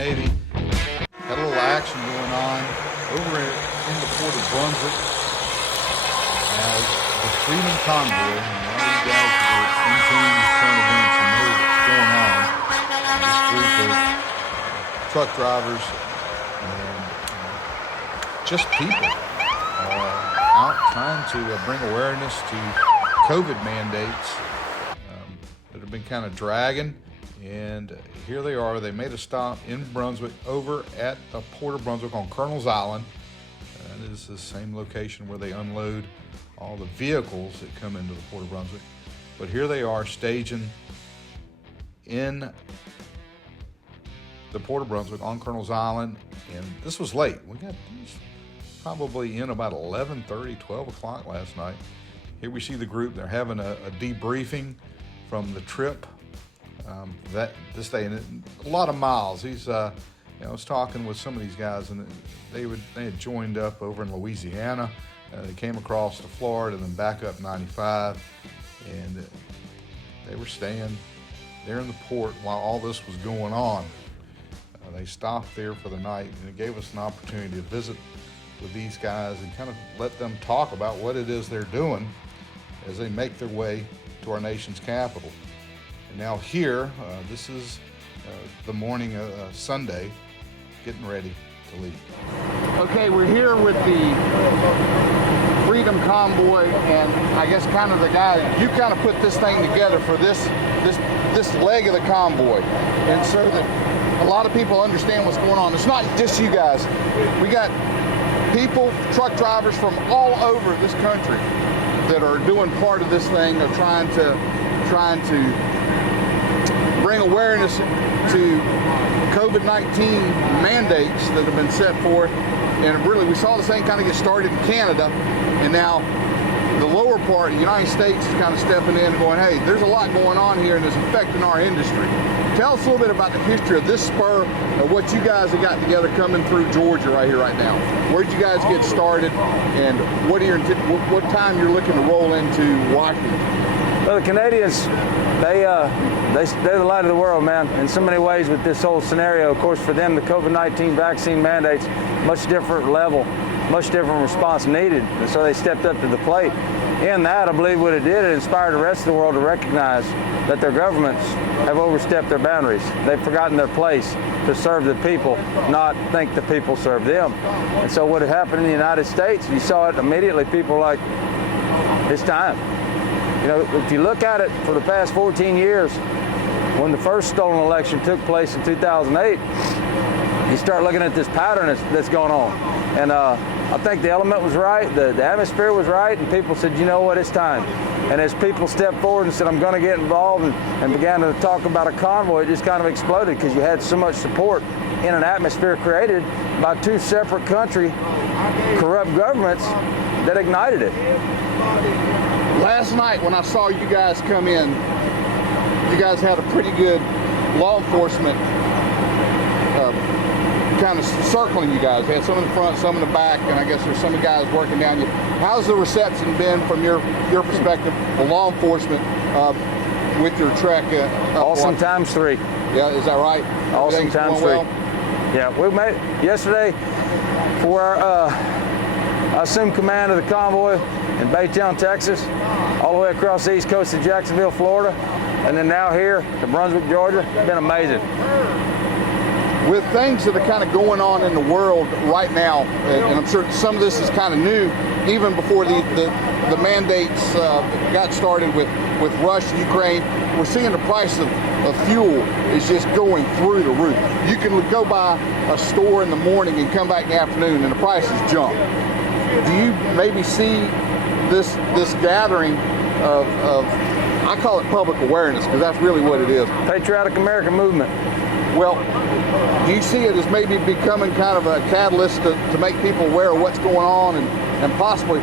Navy. Had a little action going on over in the Port of Brunswick as the Freedom Convoy, and a lot of you guys that are in tune with current events and know what's going on. This group of truck drivers and just people out trying to bring awareness to COVID mandates that have been kind of dragging. And here they are. They made a stop in Brunswick over at the Port of Brunswick on Colonel's Island. That is the same location where they unload all the vehicles that come into the Port of Brunswick. But here they are staging in the Port of Brunswick on Colonel's Island. And this was late. We got probably in about 11:30, 12 o'clock last night. Here we see the group. They're having a debriefing from the trip that this day, and a lot of miles. I was talking with some of these guys, and they had joined up over in Louisiana. They came across to Florida and then back up 95, and they were staying there in the port while all this was going on. They stopped there for the night, and it gave us an opportunity to visit with these guys and kind of let them talk about what it is they're doing as they make their way to our nation's capital. And now here, this is the morning of Sunday, getting ready to leave. Okay, we're here with the Freedom Convoy, and I guess kind of the guy, you kind of put this thing together for this leg of the convoy. And so that a lot of people understand what's going on. It's not just you guys. We got people, truck drivers from all over this country that are doing part of this thing of trying to bring awareness to COVID-19 mandates that have been set forth. And really, we saw this thing kind of get started in Canada, and now the lower part, the United States, is kind of stepping in and going, hey, there's a lot going on here and it's affecting our industry. Tell us a little bit about the history of this spur, of what you guys have got together coming through Georgia right here, right now. Where'd you guys get started, and what time you're looking to roll into Washington? Well, the Canadians, they're the light of the world, man, in so many ways with this whole scenario. Of course, for them, the COVID-19 vaccine mandates, much different level, much different response needed, and so they stepped up to the plate. In that, I believe what it did, it inspired the rest of the world to recognize that their governments have overstepped their boundaries. They've forgotten their place to serve the people, not think the people serve them. And so what had happened in the United States, you saw it immediately. People were like, it's time. You know, if you look at it for the past 14 years, when the first stolen election took place in 2008, you start looking at this pattern that's going on. And I think the element was right, the atmosphere was right, and people said, you know what, it's time. And as people stepped forward and said, I'm going to get involved, and began to talk about a convoy, it just kind of exploded because you had so much support in an atmosphere created by two separate country corrupt governments that ignited it. Last night when I saw you guys come in, you guys had a pretty good law enforcement kind of circling you guys. They had some in the front, some in the back, and I guess there's some of the guys working down you. How's the reception been from your perspective, the law enforcement with your trek? Awesome times three. Yeah, is that right? Awesome times three. Well? Yeah, we made yesterday for our I assumed command of the convoy in Baytown, Texas, all the way across the east coast of Jacksonville, Florida, and then now here to Brunswick, Georgia. It's been amazing. With things that are kind of going on in the world right now, and I'm sure some of this is kind of new, even before the mandates got started with Russia, Ukraine, we're seeing the price of fuel is just going through the roof. You can go by a store in the morning and come back in the afternoon and the prices jump. Do you maybe see this gathering of I call it public awareness, because that's really what it is? Patriotic American movement. Well, do you see it as maybe becoming kind of a catalyst to make people aware of what's going on and possibly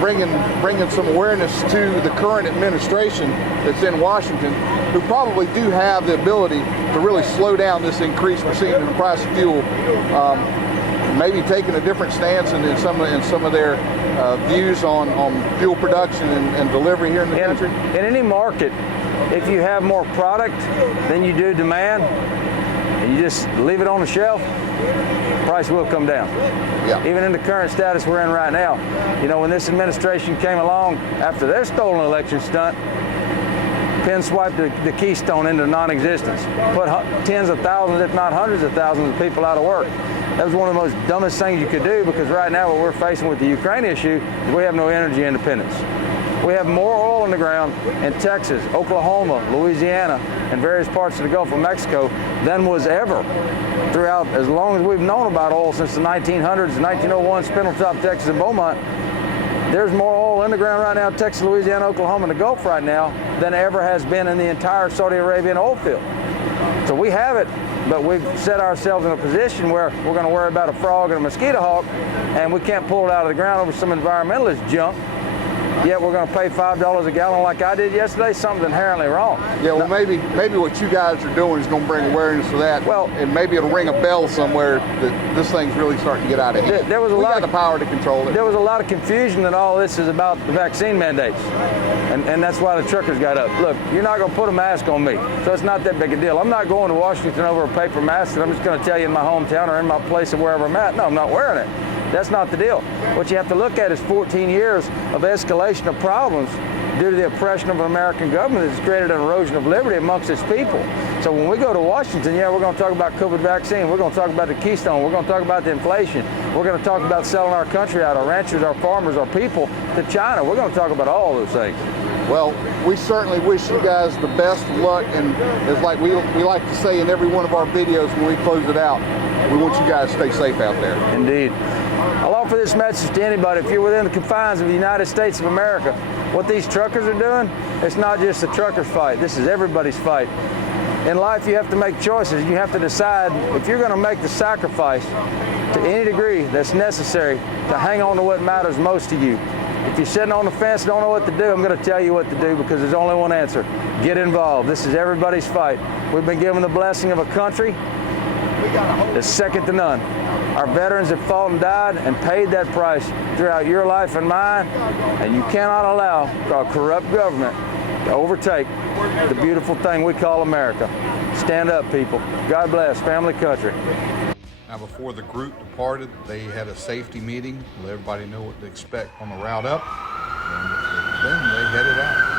bringing some awareness to the current administration that's in Washington, who probably do have the ability to really slow down this increase we're seeing in the price of fuel, maybe taking a different stance in some of their views on fuel production and delivery here in the country? In any market, if you have more product than you do demand, you just leave it on the shelf, price will come down. Yeah. Even in the current status we're in right now. You know, when this administration came along after their stolen election stunt, pin swiped the keystone into non-existence, put tens of thousands, if not hundreds of thousands of people out of work. That was one of the most dumbest things you could do, because right now what we're facing with the Ukraine issue is we have no energy independence. We have more oil in the ground in Texas, Oklahoma, Louisiana, and various parts of the Gulf of Mexico than was ever throughout as long as we've known about oil, since the 1900s, 1901, Spindletop, Texas, and Beaumont. There's more oil in the ground right now in Texas, Louisiana, Oklahoma, and the Gulf right now than ever has been in the entire Saudi Arabian oil field. So we have it, but we've set ourselves in a position where we're going to worry about a frog and a mosquito hawk, and we can't pull it out of the ground over some environmentalist junk. Yet we're going to pay $5 a gallon like I did yesterday. Something's inherently wrong. Yeah, well, maybe what you guys are doing is going to bring awareness to that. Well, and maybe it'll ring a bell somewhere that this thing's really starting to get out of hand. There was a we lot got the power to control it. There was a lot of confusion that all this is about the vaccine mandates, and that's why the truckers got up. Look, you're not going to put a mask on me, so it's not that big a deal. I'm not going to Washington over a paper mask, and I'm just going to tell you in my hometown or in my place of wherever I'm at. No, I'm not wearing it. That's not the deal. What you have to look at is 14 years of escalation of problems due to the oppression of an American government that's created an erosion of liberty amongst its people. So when we go to Washington, yeah, we're going to talk about COVID vaccine. We're going to talk about the Keystone. We're going to talk about the inflation. We're going to talk about selling our country out, our ranchers, our farmers, our people to China. We're going to talk about all those things. Well, we certainly wish you guys the best of luck, and it's like we like to say in every one of our videos when we close it out, we want you guys to stay safe out there. Indeed. I'll offer this message to anybody. If you're within the confines of the United States of America, what these truckers are doing, it's not just the truckers' fight. This is everybody's fight. In life, you have to make choices. You have to decide if you're going to make the sacrifice to any degree that's necessary to hang on to what matters most to you. If you're sitting on the fence and don't know what to do, I'm going to tell you what to do, because there's only one answer. Get involved. This is everybody's fight. We've been given the blessing of a country that's second to none. Our veterans have fought and died and paid that price throughout your life and mine, and you cannot allow a corrupt government to overtake the beautiful thing we call America. Stand up, people. God bless, family, country. Now, before the group departed, they had a safety meeting, let everybody know what to expect on the route up, and then they headed out.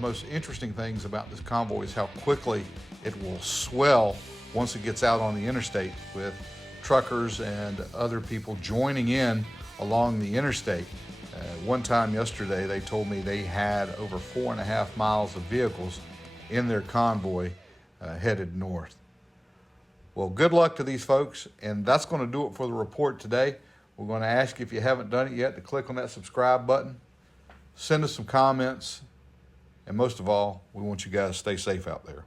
Most interesting things about this convoy is how quickly it will swell once it gets out on the interstate, with truckers and other people joining in along the interstate. One time yesterday, they told me they had over 4.5 miles of vehicles in their convoy headed north. Well, good luck to these folks, and that's going to do it for the report today. We're going to ask you, if you haven't done it yet, to click on that subscribe button, send us some comments, and most of all, we want you guys to stay safe out there.